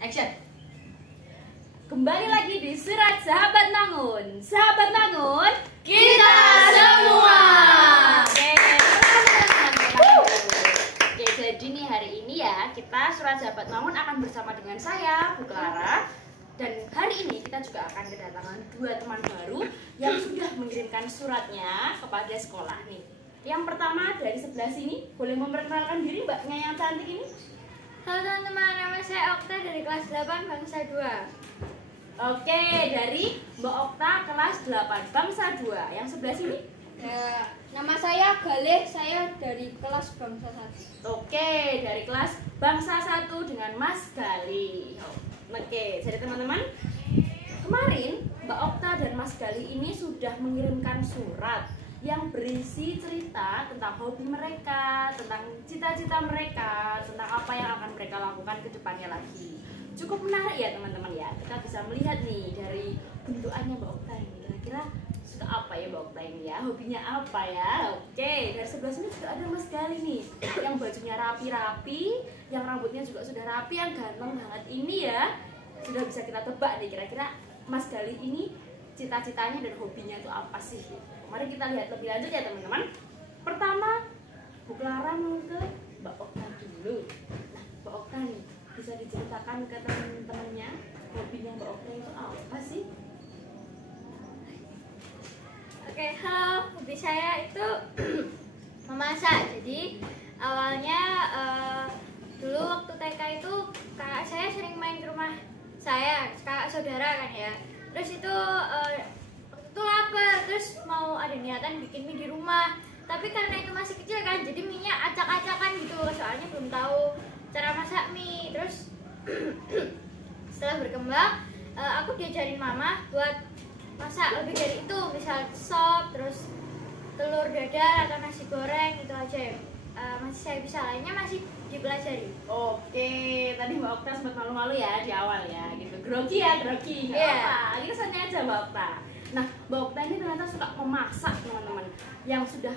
Action. Kembali lagi di Surat Sahabat Mangun. Sahabat Mangun, kita semua. Oke, jadi nih hari ini ya kita Surat Sahabat Mangun akan bersama dengan saya, Bu Clara. Dan hari ini kita juga akan kedatangan dua teman baru yang sudah mengirimkan suratnya kepada sekolah nih. Yang pertama dari sebelah sini, boleh memperkenalkan diri mbaknya yang cantik ini? Halo teman-teman, nama saya Okta dari kelas 8 Bangsa 2. Oke, dari Mbak Okta kelas 8 Bangsa 2. Yang sebelah sini? Nama saya Galih, saya dari kelas Bangsa 1. Oke, dari kelas Bangsa 1 dengan Mas Gali. Oke, jadi teman-teman, kemarin Mbak Okta dan Mas Gali ini sudah mengirimkan surat yang berisi cerita tentang hobi mereka, tentang cita-cita mereka, tentang apa yang akan mereka lakukan ke depannya lagi. Cukup menarik ya teman-teman ya. Kita bisa melihat nih dari bentukannya Mbak Okta ini. Kira-kira suka apa ya Mbak Okta ini ya? Hobinya apa ya? Oke, dari sebelah sini juga ada Mas Gali nih, yang bajunya rapi-rapi, yang rambutnya juga sudah rapi, yang ganteng banget ini ya. Sudah bisa kita tebak nih kira-kira Mas Gali ini cita-citanya dan hobinya itu apa sih? Mari kita lihat lebih lanjut ya teman-teman. Pertama, Bu Clara mau ke Mbak Okta dulu. Nah, Mbak Okta nih bisa diceritakan ke teman-temannya hobinya Mbak Okta itu apa sih? Oke, halo, hobi saya itu memasak. Jadi awalnya dulu waktu TK itu kakak saya sering main ke rumah saya, kakak saudara kan ya. Terus itu waktu itu lapar, terus mau ada niatan bikin mie di rumah. Tapi karena itu masih kecil kan, jadi mie-nya acak-acakan gitu. Soalnya belum tahu cara masak mie. Terus setelah berkembang, aku diajarin mama buat masak lebih dari itu, misal sop, terus telur dadar atau nasi goreng, itu aja. Masih saya bisa, lainnya masih dipelajari. Oke, tadi Mbak Okta sempat malu-malu ya di awal ya, gitu. Grogi ya, grogi. Nggak Iya. apa-apa, ini saja aja Mbak Okta. Nah, Mbak Okta ini ternyata suka memasak teman-teman. Yang sudah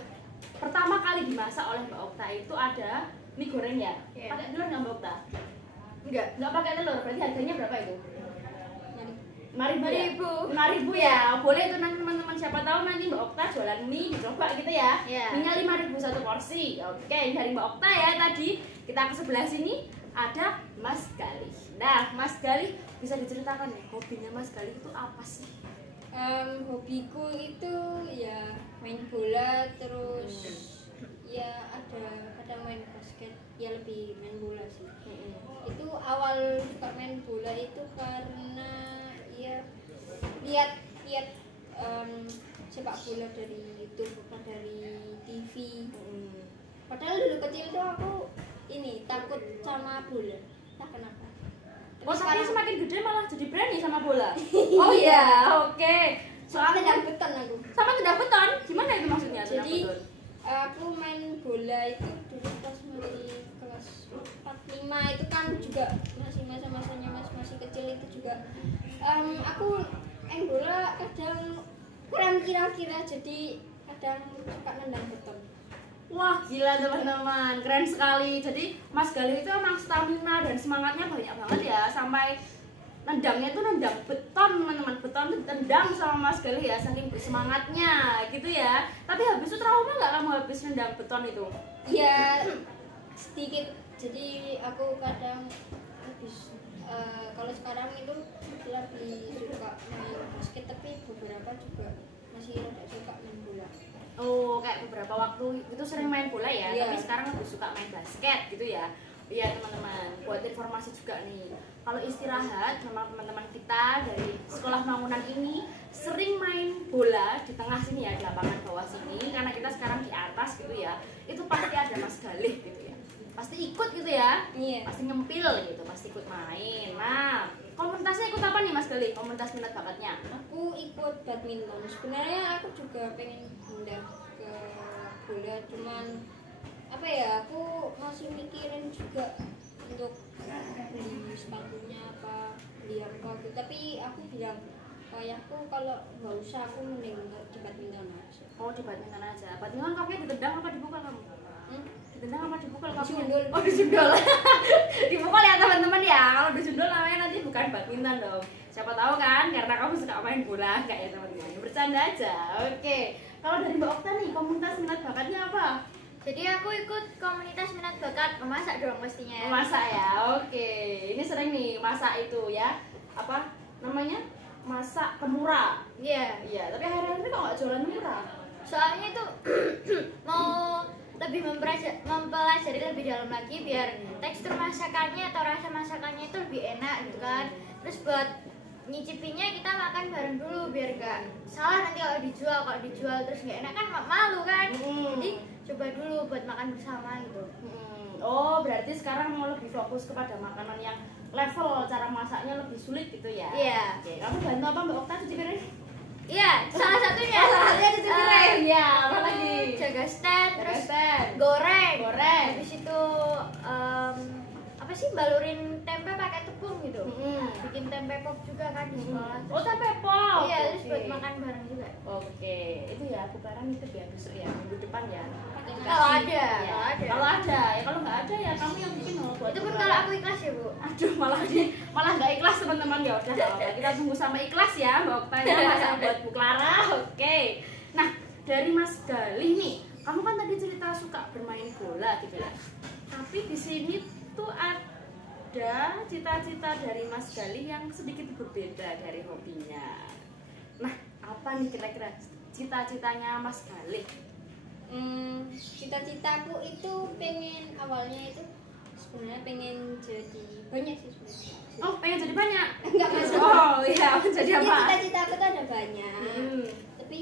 pertama kali dimasak oleh Mbak Okta itu ada mie goreng ya. Iya. Pakai telur nggak Mbak Okta? Nggak pakai telur. Berarti harganya berapa itu? 5.000 ya? 5.000 ya. Boleh itu nanti teman-teman, siapa tahu nanti Mbak Okta jualan mie dicoba gitu ya. Iya. Mie-nya 5.000 satu porsi. Oke, dari Mbak Okta ya tadi. Kita ke sebelah sini ada Mas Gali. Nah, Mas Gali bisa diceritakan nih hobinya Mas Gali itu apa sih? Hobiku itu ya main bola, terus ya ada kadang main basket, ya lebih main bola sih. Itu awal suka main bola itu karena ya lihat sepak bola dari YouTube atau dari TV. Padahal dulu kecil tuh aku ini takut sama bola, tak kenapa. Oh, tapi semakin gede malah jadi berani sama bola. Oh iya, oke. soalnya Soalnya tendang beton aku. sama tendang beton. Gimana itu maksudnya? Tendang Jadi beton? aku main bola itu dulu pas masih kelas 4-5 itu kan juga masih masa-masanya masih kecil itu juga aku main bola kadang kurang kira-kira, jadi kadang suka nendang beton. Wah, gila teman-teman, keren sekali. Jadi Mas Gali itu emang stamina dan semangatnya banyak banget ya. Sampai nendangnya tuh nendang beton teman-teman. Beton tuh ditendang sama Mas Gali ya, saking bersemangatnya gitu ya. Tapi habis itu trauma nggak kamu habis nendang beton itu? Ya sedikit, jadi aku kadang habis kalau sekarang itu lebih suka main basket, tapi beberapa juga masih rada suka main bola. Oh, kayak beberapa waktu itu sering main bola ya, Iya. tapi sekarang lebih suka main basket gitu ya. Iya teman-teman, buat informasi juga nih. Kalau istirahat, memang teman-teman kita dari sekolah bangunan ini sering main bola di tengah sini ya, di lapangan bawah sini. Karena kita sekarang di atas gitu ya, itu pasti ada Mas Galih gitu ya. Pasti ikut gitu ya, Iya. pasti ngempil gitu, pasti ikut main. Nah, komunitasnya ikut apa nih Mas Galih? Komunitas minat bakatnya? Aku ikut badminton. Sebenarnya aku juga pengen pindah ke bola, cuman apa ya, aku masih mikirin juga untuk beli sepatunya apa, beli apa gitu. Tapi aku bilang ayahku kalau nggak usah, aku mending di badminton aja. Oh, di badminton aja. Badminton kamu ditendang apa dipukul kamu? Ditendang apa dipukul kamu? Disundul. Oh, disundul. Dipukul ya teman-teman ya. Kalau disundul namanya kamu suka main bola enggak ya teman-teman? Bercanda aja. Oke. Kalau dari Mbak Okta nih, komunitas minat bakatnya apa? Jadi aku ikut komunitas minat bakat memasak dong pastinya. Memasak ya. Oke. Ini sering nih masak itu ya. Apa namanya? Masak kemura. Iya. Iya, tapi akhir-akhir ini kok nggak jualan murah? Soalnya itu mau lebih mempelajari lebih dalam lagi biar tekstur masakannya atau rasa masakannya itu lebih enak gitu kan. Terus buat nyicipinnya kita makan bareng dulu biar gak salah nanti kalau dijual terus nggak enak kan malu kan. Jadi coba dulu buat makan bersama gitu. Oh, berarti sekarang mau lebih fokus kepada makanan yang level cara masaknya lebih sulit gitu ya? Iya. Oke, kamu bantu apa Mbak Okta cuci piring? Iya, salah satunya. cuci piring. Iya, apa lagi? Jaga stand, terus Stand. goreng. Goreng. Habis itu apa sih balurin tempe pakai tepung gitu. Bikin tempe pop juga kan di sekolah. Oh, tempe pop. Iya, terus Oke. buat makan bareng juga. Oke, itu ya aku barang itu ya besok ya minggu depan ya. Kalau ada, Ya. kalau ada. Kalau ada, ya kalau nggak ada ya kamu yang bikin loh buat Itu pun buka. kalau aku ikhlas ya, Bu. Aduh, malah nggak ikhlas teman-teman. Ya udah nggak apa-apa. Kita tunggu sama ikhlas ya Mbak Okta ya masak buat Bu Clara. Oke. Nah, dari Mas Galih nih, kamu kan tadi cerita suka bermain bola gitu ya. Tapi di sini tuh ada cita-cita dari Mas Galih yang sedikit berbeda dari hobinya. Nah, apa nih kira-kira cita-citanya Mas Galih? Cita-citaku itu pengen awalnya itu sebenarnya pengen jadi banyak sih sebenarnya. Oh, pengen jadi banyak? Enggak masuk. Oh, iya, jadi apa? Cita-citaku tuh ada banyak. Tapi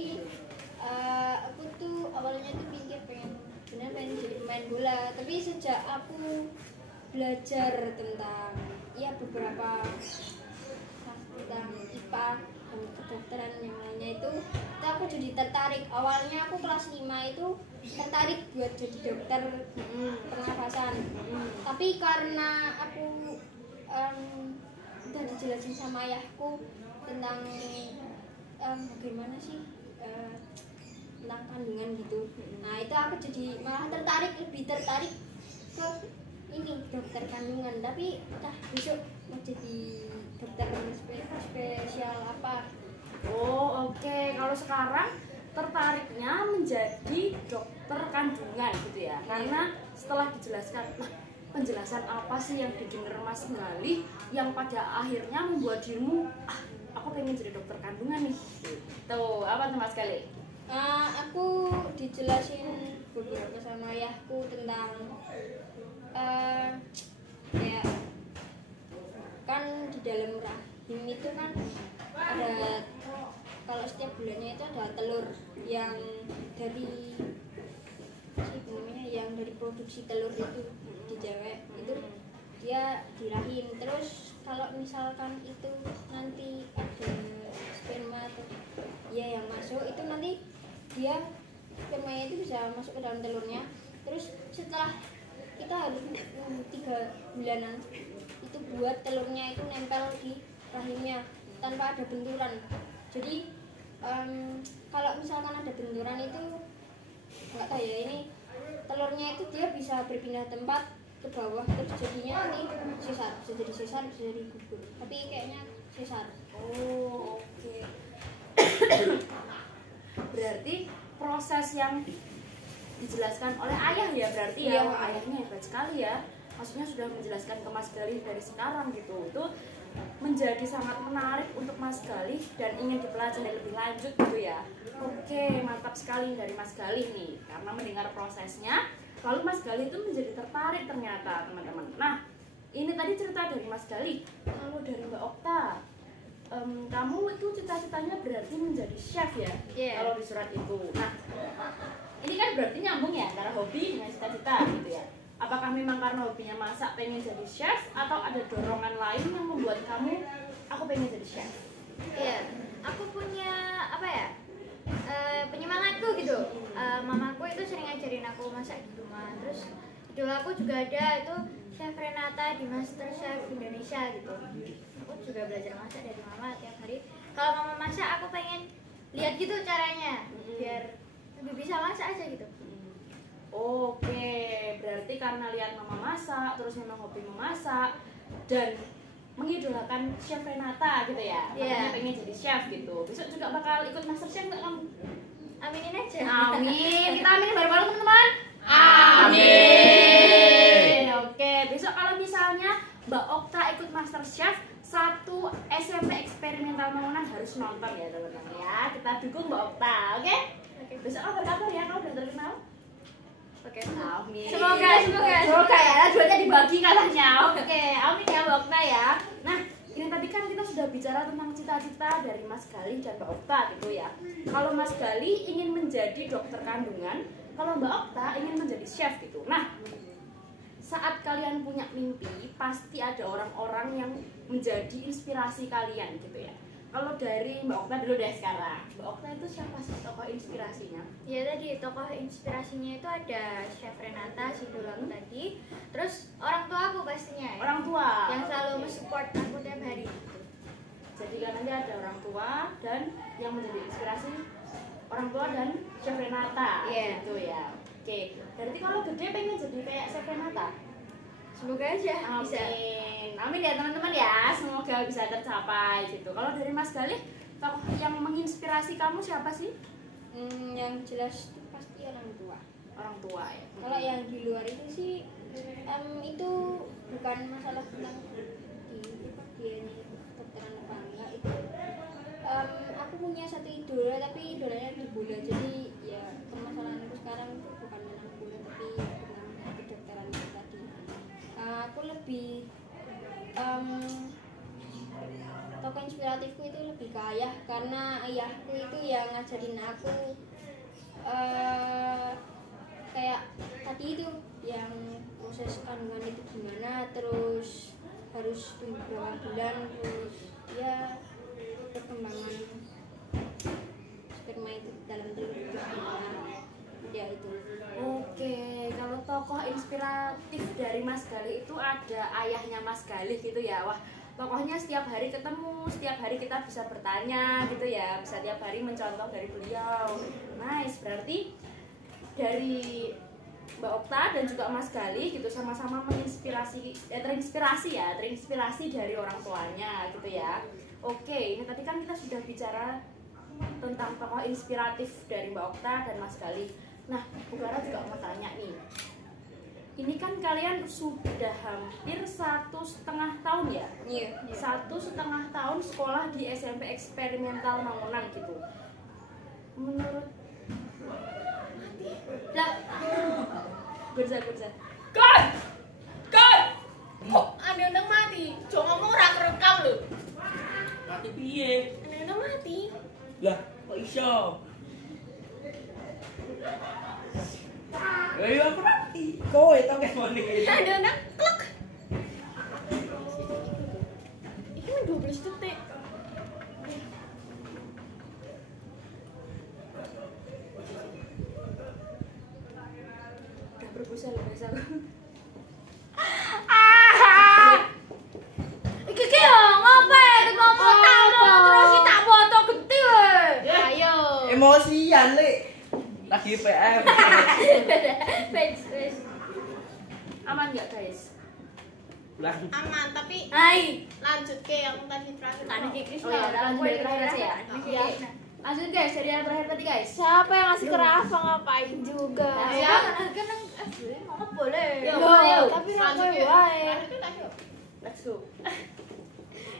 aku tuh awalnya tuh pikir pengen jadi pemain bola. Tapi sejak aku belajar tentang beberapa tentang IPA dan kedokteran yang lainnya itu aku jadi tertarik. Awalnya aku kelas 5 itu tertarik buat jadi dokter pernafasan. Tapi karena aku udah dijelasin sama ayahku tentang bagaimana sih tentang kandungan gitu. Nah itu aku jadi malah lebih tertarik ke ini dokter kandungan. Tapi besok mau jadi dokter spesial apa. Oh, oke. Kalau sekarang tertariknya menjadi dokter kandungan gitu ya. Karena setelah dijelaskan, nah, penjelasan apa sih yang didengar Mas Galih yang pada akhirnya membuat dirimu aku pengen jadi dokter kandungan nih. Tuh, apa tuh Mas Galih? Aku dijelasin beberapa sama ayahku tentang ya kan di dalam rahim itu kan ada, kalau setiap bulannya itu ada telur yang dari yang dari produksi telur itu di cewek itu dia di rahim. Terus kalau misalkan itu nanti ada sperma atau yang masuk itu nanti dia spermanya itu bisa masuk ke dalam telurnya. Terus setelah kita harus 3 bulanan itu buat telurnya itu nempel di rahimnya tanpa ada benturan. Jadi kalau misalkan ada benturan itu nggak tahu ya, ini telurnya itu dia bisa berpindah tempat ke bawah terus jadinya nanti sesar, bisa jadi sesar, bisa jadi gugur. Tapi kayaknya sesar. Oh, oke. Berarti proses yang dijelaskan oleh ayah ya berarti ya. Iya. Wah, ayahnya hebat sekali ya. Maksudnya sudah menjelaskan ke Mas Galih dari sekarang gitu. Itu menjadi sangat menarik untuk Mas Galih dan ingin dipelajari lebih lanjut gitu ya. Oke, mantap sekali dari Mas Galih nih. Karena mendengar prosesnya, lalu Mas Galih itu menjadi tertarik ternyata teman-teman. Nah, ini tadi cerita dari Mas Galih. Kalau dari Mbak Okta, kamu itu cita-citanya berarti menjadi chef ya? Iya. Kalau di surat itu. Nah, ini kan berarti nyambung ya antara hobi dengan cita-cita gitu ya. Apakah memang karena hobinya masak pengen jadi chef atau ada dorongan lain yang membuat kamu aku pengen jadi chef? Iya, aku punya apa ya? Penyemangatku gitu. Mamaku itu sering ngajarin aku masak di rumah. Terus idola aku juga ada itu Chef Renata di MasterChef Indonesia gitu. Aku juga belajar masak dari mama tiap hari. Kalau mama masak aku pengen lihat gitu caranya biar lebih bisa masak aja gitu. Oke, berarti karena lihat mama masak, terus memang hobi memasak dan mengidolakan Chef Renata gitu ya, makanya pengen jadi chef gitu. Besok juga bakal ikut Master Chef nggak kamu? Aminin aja. Amin, kita aminin bareng-bareng teman-teman. Amin. Oke, besok kalau misalnya Mbak Okta ikut Master Chef, satu SMP eksperimental Mangunan harus nonton ya teman-teman ya. Kita dukung Mbak Okta, oke? Besok kabar-kabar ya kalau udah terkenal. Oke, amin. Semoga ya, duitnya dibagi katanya. Oke, amin ya Mbak Okta ya. Nah, ini tadi kan kita sudah bicara tentang cita-cita dari Mas Gali dan Mbak Okta gitu ya. Kalau Mas Gali ingin menjadi dokter kandungan, kalau Mbak Okta ingin menjadi chef gitu. Nah, saat kalian punya mimpi, pasti ada orang-orang yang menjadi inspirasi kalian gitu ya. Kalau dari Mbak Okta dulu deh sekarang. Mbak Okta itu siapa sih tokoh inspirasinya? Ya tadi tokoh inspirasinya itu ada Chef Renata si Dulang tadi. Terus orang tua aku pastinya ya. Orang tua. Yang selalu mensupport aku tiap hari. Jadi kan nanti ada orang tua dan yang menjadi inspirasi orang tua dan Chef Renata gitu ya. Oke, berarti kalau gede pengen jadi kayak Chef Renata? Semoga aja bisa. Amin. Amin ya teman-teman ya, semoga bisa tercapai gitu. Kalau dari Mas Galih, tokoh yang menginspirasi kamu siapa sih? Yang jelas itu pasti orang tua. Orang tua ya. Kalau yang di luar itu sih itu bukan masalah tentang dia ini dokteran apa enggak itu. Aku punya satu idola tapi idolanya di bola, jadi ya permasalahanku sekarang itu bukan tentang bola tapi tentang kedokteran itu tadi. Aku lebih tokoh inspiratifku itu lebih ke ayah, karena ayahku itu yang ngajarin aku kayak tadi itu yang proses kandungan itu gimana, terus harus tunggu berapa bulan, terus ya perkembangan sperma itu dalam telur itu gimana, ya itu. Oke, kalau tokoh inspiratif dari Mas Galih itu ada ayahnya Mas Galih gitu ya. Wah, tokohnya setiap hari ketemu, setiap hari kita bisa bertanya gitu ya, bisa tiap hari mencontoh dari beliau. Nice, berarti dari Mbak Okta dan juga Mas Galih gitu sama-sama menginspirasi, terinspirasi dari orang tuanya gitu ya. Oke, ini tadi kan kita sudah bicara tentang tokoh inspiratif dari Mbak Okta dan Mas Galih. Nah, Bu Kara juga mau tanya nih. Ini kan kalian sudah hampir 1,5 tahun ya? Iya. 1,5 tahun sekolah di SMP eksperimental Mangunan gitu. Menurut Gurza. Kan! Kok anda mati? Cok ngomong ora kerekam lho. Mati piye? Anda mati. Lah, kok iso? Ayo aku mati. Kowe tau kayak ngene. Anda klek. Iki men 12 detik. udah berbusa loh guys aku. Iki ki yo ngopet ngomong tamu terus tak foto genti we. Ayo. Emosian, Lek. Lagi PM. Wes. Aman nggak guys? Lah, Aman, tapi Hai. lanjut ke yang tadi terakhir. Tadi Ki Krisna. Oh ya, lanjut dari terakhir aja ya. Iya. Lanjut guys, dari yang terakhir tadi guys. Siapa yang ngasih ke Rafa ngapain juga? Ya, kan mau boleh. Yuk. Tapi ngapain Lanjut, wae? Let's go.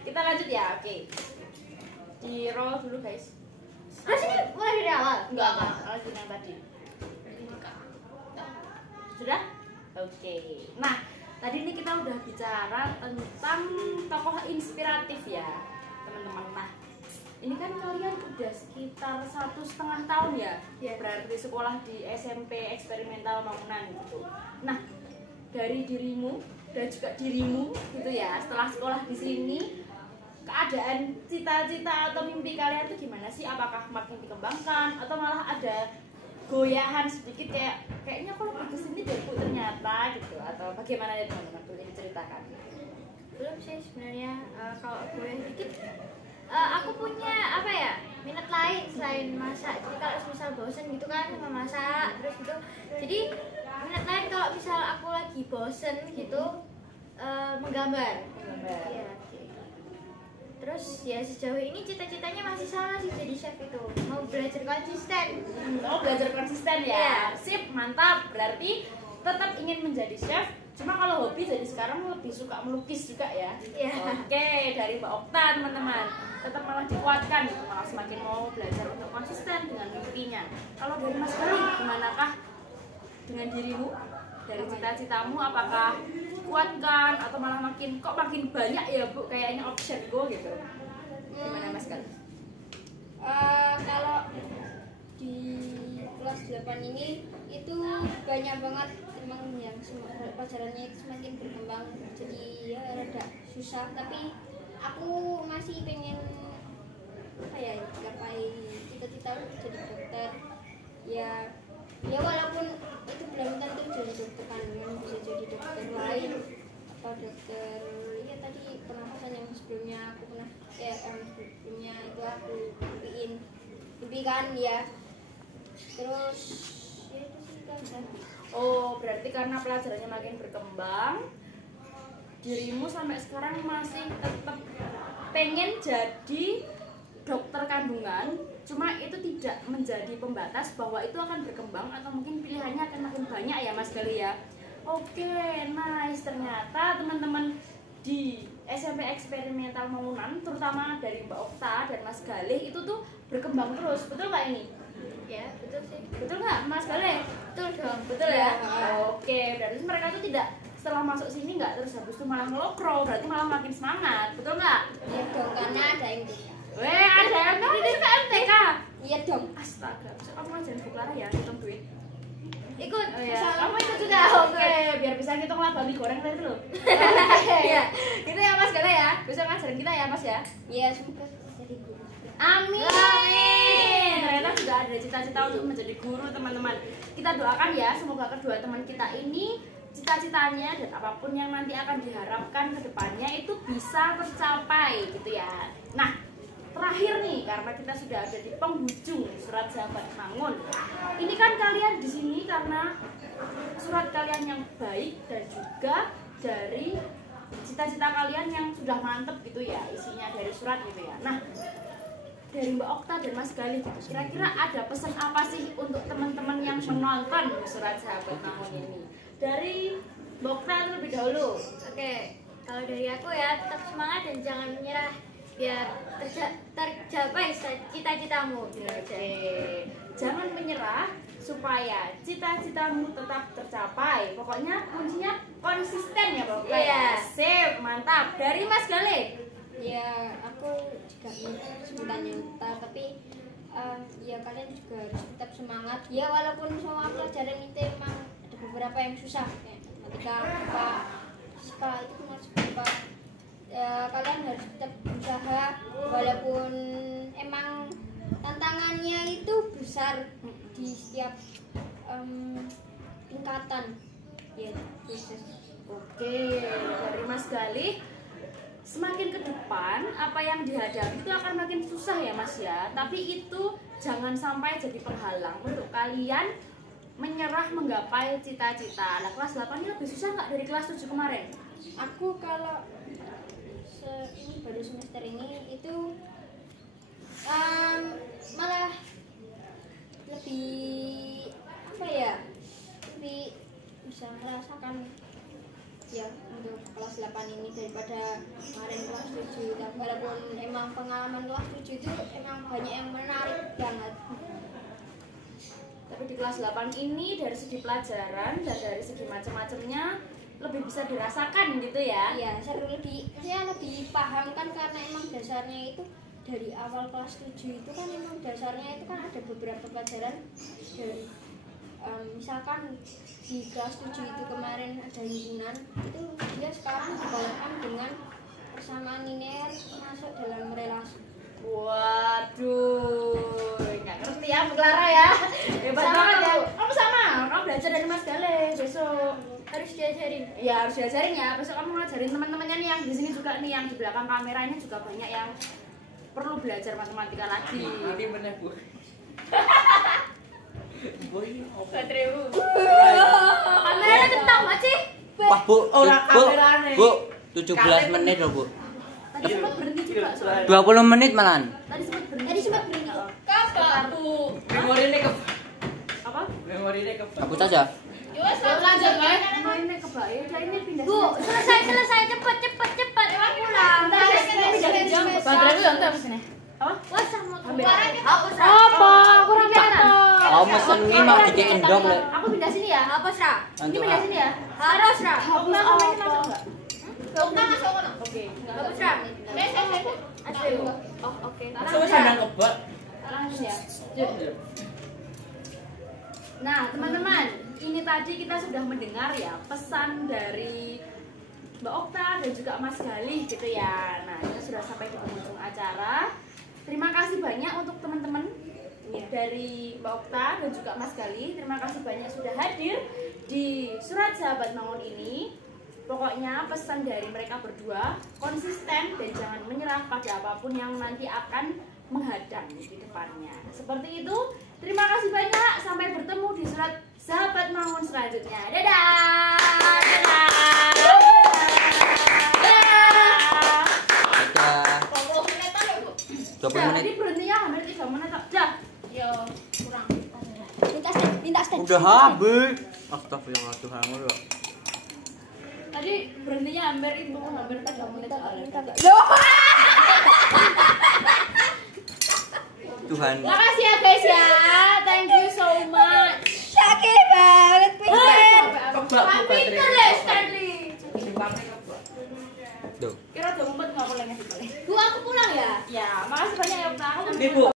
Kita lanjut ya, oke. Di roll dulu guys. Terus ini mulai dari awal. Enggak, lanjut yang tadi. Sudah? Oke. Nah, tadi ini kita udah bicara tentang tokoh inspiratif ya, teman-teman. Nah, ini kan kalian udah sekitar 1,5 tahun ya, berarti sekolah di SMP eksperimental Mangunan gitu. Nah, dari dirimu dan juga dirimu gitu ya, setelah sekolah di sini, keadaan cita-cita atau mimpi kalian tuh gimana sih? Apakah makin dikembangkan atau malah ada goyahan sedikit kayaknya kalau lebih kesini deh Bu ternyata gitu, atau bagaimana ya teman-teman, boleh diceritakan? Belum sih sebenarnya, kalau gue dikit aku punya apa ya, minat lain selain masak. Jadi kalau misal bosen gitu kan sama masak terus gitu, jadi minat lain kalau misal aku lagi bosen gitu, menggambar. Iya. Terus ya sejauh ini cita-citanya masih sama sih jadi chef itu. Mau belajar konsisten. Oh, belajar konsisten ya. Sip, mantap. Berarti tetap ingin menjadi chef. Cuma kalau hobi jadi sekarang lebih suka melukis juga ya. Iya. Oke, dari Mbak Okta teman-teman. Tetap malah dikuatkan gitu, malah semakin mau belajar untuk konsisten dengan mimpinya. Kalau dari Mas Gali, gimanakah dengan dirimu? Dari cita-citamu apakah kuatkan atau malah makin banyak ya Bu kayaknya option go gitu. Gimana Mas Gali? Kalau di kelas 8 ini itu banyak banget emang yang pelajarannya itu semakin berkembang, jadi ya rada susah, tapi aku masih pengen apa ya, gapai cita-cita jadi dokter ya. Ya walaupun itu belum tentu jadi dokter kandungan, bisa jadi dokter lain atau dokter ya tadi pernafasan yang sebelumnya aku pernah sebelumnya itu aku impikan ya. Terus ya itu sih kan. Oh, berarti karena pelajarannya makin berkembang, dirimu sampai sekarang masih tetap pengen jadi dokter kandungan, cuma itu tidak menjadi pembatas bahwa itu akan berkembang atau mungkin pilihannya akan makin banyak ya Mas Gali ya. Oke, nice. Ternyata teman-teman di SMP Eksperimental Mangunan, terutama dari Mbak Okta dan Mas Galih itu tuh berkembang terus, betul nggak ini? Ya, betul sih. Betul nggak Mas Galih? Betul dong. Betul ya? Oke, berarti mereka tuh tidak setelah masuk sini nggak terus habis itu malah ngelokro, berarti malah makin semangat, betul nggak? Iya dong, karena ada MTK. Weh, ada yang kamu suka MTK? Iya dong. Astaga, besok kamu ngajarin Bu Clara ya, hitung duit. Ikut. Oh ya, Sama kamu ikut juga? Oke, biar bisa ngitung lah babi goreng tadi dulu. Iya, gitu ya Mas Gala ya, bisa ngajarin kita ya Mas ya. Iya, semoga jadi guru. Amin. Amin. Ternyata sudah ada cita-cita untuk menjadi guru teman-teman. Kita doakan ya, semoga kedua teman kita ini cita-citanya dan apapun yang nanti akan diharapkan ke depannya itu bisa tercapai gitu ya. Nah, terakhir nih, karena kita sudah ada di penghujung surat sahabat Mangun. Ini kan kalian di sini karena surat kalian yang baik dan juga dari cita-cita kalian yang sudah mantep gitu ya, isinya dari surat gitu ya. Nah, dari Mbak Okta dan Mas Galih, kira-kira ada pesan apa sih untuk teman-teman yang menonton surat sahabat Mangun ini? Dari Mbak Okta terlebih dahulu. Oke, kalau dari aku ya tetap semangat dan jangan menyerah biar tercapai cita-citamu. Oke, jangan menyerah supaya cita-citamu tetap tercapai. Pokoknya kuncinya konsisten ya Mbak Okta. Iya. Sip, mantap. Dari Mas Galih. Ya, aku juga sebutan yang tapi ya kalian juga harus tetap semangat. Ya walaupun semua pelajaran itu emang ada beberapa yang susah, kayak matematika, IPA, fisika itu cuma beberapa. Kalian harus tetap berusaha walaupun emang tantangannya itu besar di setiap tingkatan. Ya, proses. Oke, dari Mas Galih. Semakin ke depan, apa yang dihadapi itu akan makin susah ya Mas ya. Tapi itu jangan sampai jadi penghalang untuk kalian menyerah menggapai cita-cita. Nah, kelas 8 ini lebih susah nggak dari kelas 7 kemarin? Aku kalau ini baru semester ini itu malah lebih apa ya, lebih bisa merasakan ya untuk kelas 8 ini daripada kemarin kelas 7. Dan walaupun emang pengalaman kelas 7 itu emang banyak yang menarik banget. Tapi di kelas 8 ini dari segi pelajaran dan dari segi macam-macamnya lebih bisa dirasakan gitu ya. Iya, saya lebih paham kan karena emang dasarnya itu dari awal kelas 7 itu kan emang dasarnya itu kan ada beberapa pelajaran dari misalkan di kelas 7 itu kemarin ada himpunan, itu dia sekarang dibawakan dengan persamaan linear masuk dalam relasi. Waduh, nggak ngerti ya Bu Clara ya. Hebat banget ya. Kamu sama, kamu belajar dari Mas Galih besok. Harus diajarin. Ya harus diajarin ya. Besok kamu ngajarin teman-temannya nih yang di sini juga nih, yang di belakang kameranya juga banyak yang perlu belajar matematika lagi. Nanti bener Bu. Boy, oke. Kamera kentang banget sih. Wah Bu, Orang Bu, kamerane. Bu, 17 menit loh Bu. Tadi sempat berhenti juga soalnya. 20 menit malahan. Tadi sempat berhenti. Tadi sempat berhenti. Kapan Bu? Memorinya ke Apa? Memorinya ke Hapus saja. Ya wes lanjut wae. Ini kebayang. Ya ini pindah. Bu, selesai cepet pulang. Baterai lu yang tahu sini. Apa? Wah, sama tuh. Hapus. Apa? Kurang pantau. Oh, mesen ini mau dikiin dong le. Aku pindah sini ya. Hapus, Ra. Ini Lanjut. pindah sini ya. Harus, Ra. Hapus apa? Masuk enggak? Enggak masuk kono. Oke. Hapus, Ra. Aduh. Oh, oke. Coba sandang kebak. Langsung ya. Nah, teman-teman, ini tadi kita sudah mendengar ya pesan dari Mbak Okta dan juga Mas Galih gitu ya. Nah, kita sudah sampai di penghujung acara. Terima kasih banyak untuk teman-teman dari Mbak Okta dan juga Mas Galih. Terima kasih banyak sudah hadir di Surat Sahabat Mangun ini. Pokoknya pesan dari mereka berdua, konsisten dan jangan menyerah pada apapun yang nanti akan menghadang di depannya. Seperti itu. Terima kasih banyak. Sampai bertemu di Surat Sahabat Mangun selanjutnya. Dadah. Dadah. Dadah. 20 menitan ya, Bu. 20 menit. Tadi berhentinya hampir 3 menit. Dah. Yo, kurang. Minta stand. Udah habis. Astagfirullahaladzim. Tadi berhentinya hampir 3 menit soalnya. Tuhan. Makasih ya guys ya.